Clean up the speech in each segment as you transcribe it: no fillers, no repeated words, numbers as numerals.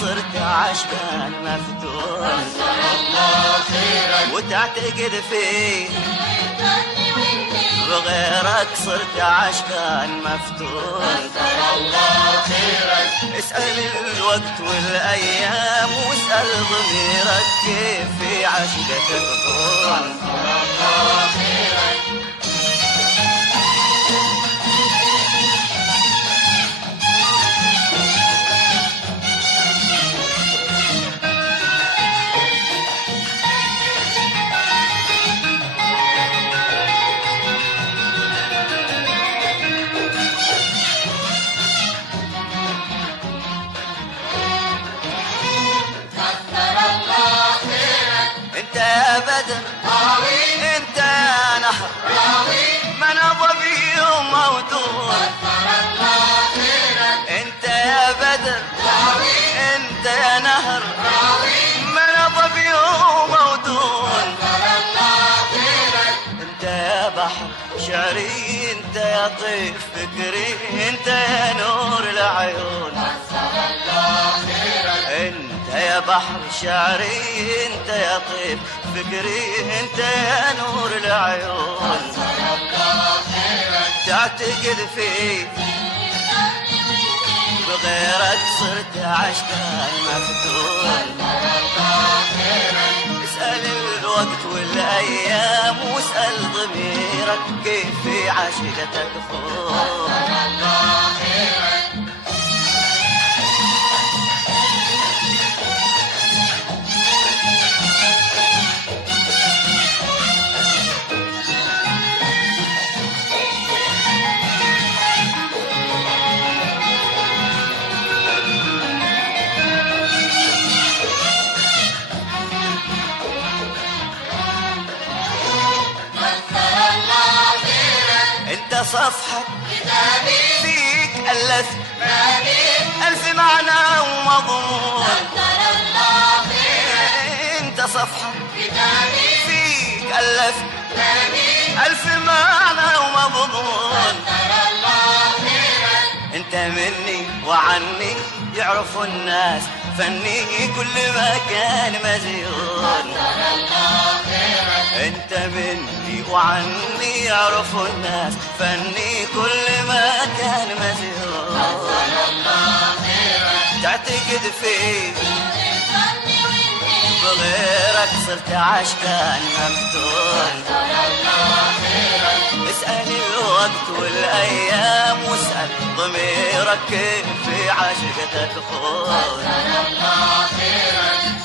صرت عشقان مفتون كثر الله خيرك وتعتقد فيه بغيرك صرت عشقان مفتون كثر الله خيرك اسأل الوقت والأيام واسأل ضميرك كيف في عشقك تكون. كثر الله خيرك انت يا بدر راوي انت يا نهر راوي من ضبي موتون. كثر الله خيرك انت يا بدر راوي انت يا نهر راوي من ضبي موتون. كثر الله خيرك انت يا بحر شعري انت يا طيف فكري انت يا نور العيون. كثر الله خيرك انت يا بحر شعري انت يا طيف فكري انت يا نور العيون. كثر الله خيرك تعتقد فيه بغيرك صرت عشقان مفتون. كثر الله خيرك اسأل الوقت والأيام واسأل ضميرك كيف في عشقتك خون. كثر الله خيرك كثر الله خيرك انت صفحة كتابي فيك ألفت بابي ألف معنى ومضمون. كثر الله خيرك انت صفحة كتابي فيك ألفت بابي ألف معنى ومضمون. كثر الله خيرك انت مني وعني يعرفوا الناس فني كل ما كان مزيون. كثر الله خيرك انت مني وعني يعرفوا الناس فني كل ما كان مزيون. كثر الله خيرك تعتقد فيه الفن والنيل بغيرك صرت عشقان مفتون. كثر الله خيرك اسأل الوقت والأيام واسأل ضميرك كيف في عشقتك خون. كثر الله خيرك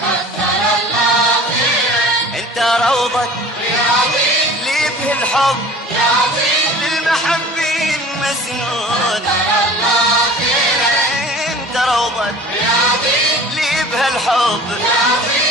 كثر الله خيرك انت روضك رياضي لي به الحب رياضي للمحبين مسنون. كثر الله خيرك انت روضك رياضي لي به الحب رياضي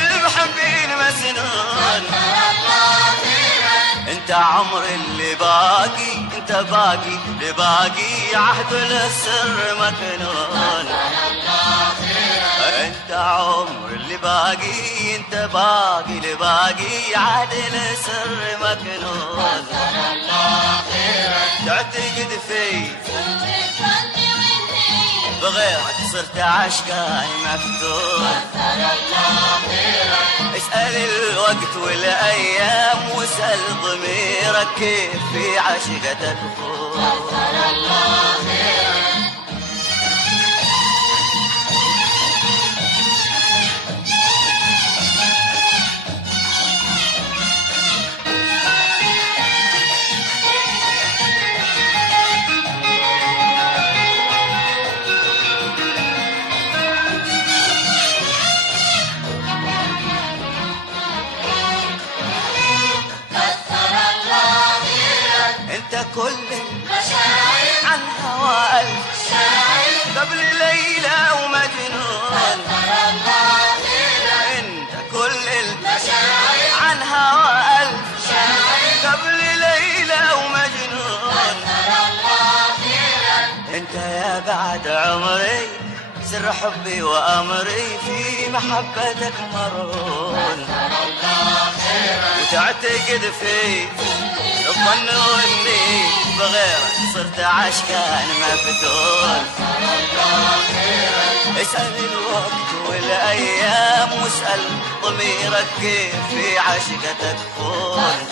للمحبين مسنون. كثر الله خيرك انت عمر اللي باقي انت باقي لباقي عهد للسر مكنون. كثر الله خيرك انت عمر اللي باقي انت باقي لباقي عهد للسر مكنون. كثر الله خيرك تعتقد فيه الفن والنيل بغيرك صرت عشقان مفتون. كثر الله خيرك اسأل الوقت والأيام واسأل ضميرك كيف في عشقتك خون. كثر الله خيرك كثر الله خيرك انت كل مشاعر عن هوى ألف شاعر قبل ليلى ومجنون. كثر الله خيرك انت كل مشاعر عن هوى ألف شاعر انت يا بعد عمري سر حبي وامري في محبتك مرون وتعتقد في الظن واني بغيرك صرت عشقان مفتون اسأل الوقت والايام واسأل ضميرك كيف في عشقتك فون.